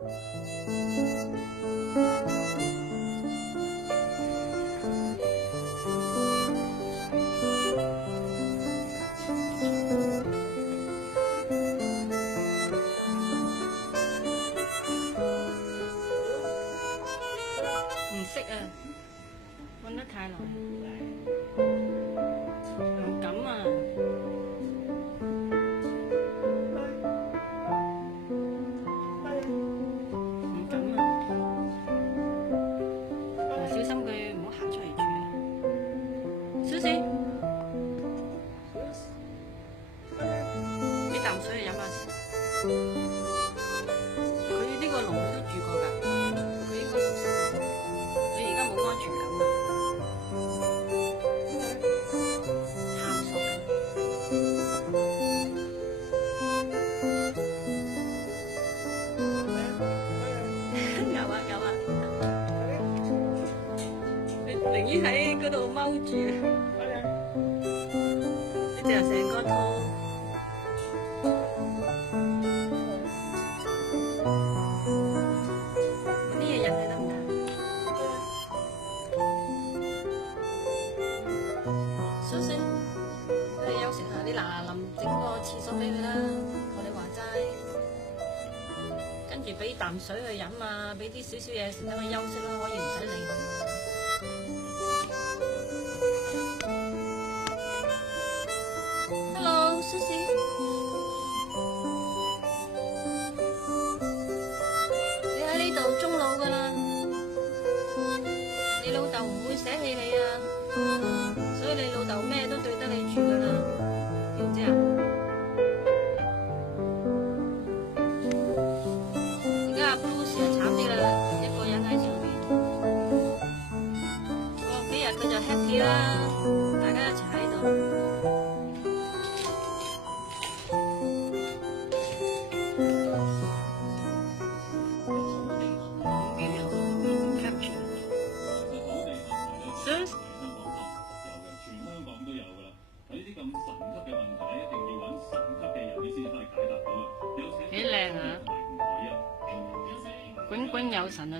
唔識啊，揾得太耐，唔敢啊，唔敢啊，小心佢唔好行出嚟住啊。小詩，俾啖水嚟飲下先。佢呢個籠佢都住過㗎，佢應該熟悉。佢而家冇安全感啊，探索緊。有啊有啊，佢寧願喺嗰度踎住，呢隻又成個肚。呢嘢人你得唔得？小星，你休息下，你嗱嗱臨整個廁所俾佢啦。我哋話齋，跟住俾啖水去飲啊，俾啲少少嘢食，等佢休息啦，可以唔使理佢。Hello， 蘇詩，你喺呢度終老噶啦，你老豆唔會捨棄你啊，所以你老豆咩都對得你住噶啦，知唔知啊？而家阿 Bruce 就慘啲啦，一個人喺上面，過幾日佢就 happy 啦，大家一齊喺度。幾靚啊！炯炯有神啊！